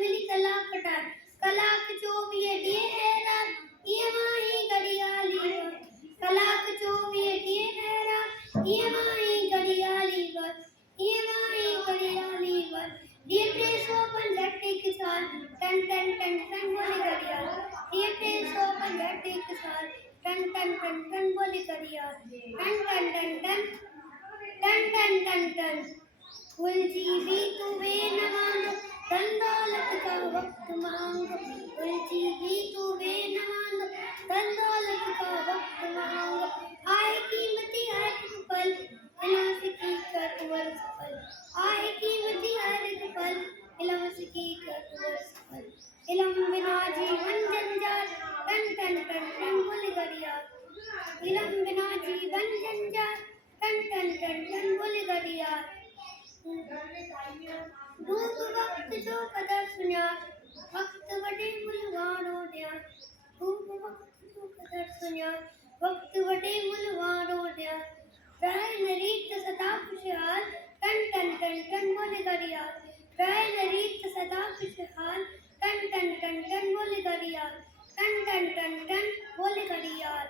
मिली कला कटार कलाक चोवीह ॾींहं अहिड़ा ईअं मां ई घड़ियाली कलाक चोवीह ॾींहं अहिड़ा ईअं मां ई घड़ियाली ईअं मां ई घड़ियाली ॾींहं 365 साल टन टन टन टन बोली घड़ियाल ॾींहं 365 साल टन टन टन टन बोली घड़ियाल टन टन टन टन टन टन टन टन उलझी भी तू बेनवांग धन दौलत का वक्त मांग उलझी भी तू बेनवांग धन दौलत का वक्त मांग आए कीमती हर एक पल इल्म सीखी कर तुवर सफल आए कीमती हर एक पल इल्म सीखी कर तुवर सफल इल्म बिना जीवन जंजाल टन टन टन टन बोली घड़ियाल इल्म बिना जीवन जंजाल टन टन टन टन बोली घड़ियाल रूप वक्त जो कदर सुनिया वक्त वडे मुलवाणो दिया रूप वक्त जो कदर सुनिया वक्त वडे मुलवाणो दिया रहे न रीत सदा खुशहाल टन टन टन टन बोले घड़ियाल रहे न रीत सदा खुशहाल टन टन टन टन बोले घड़ियाल टन टन टन टन बोले घड़ियाल।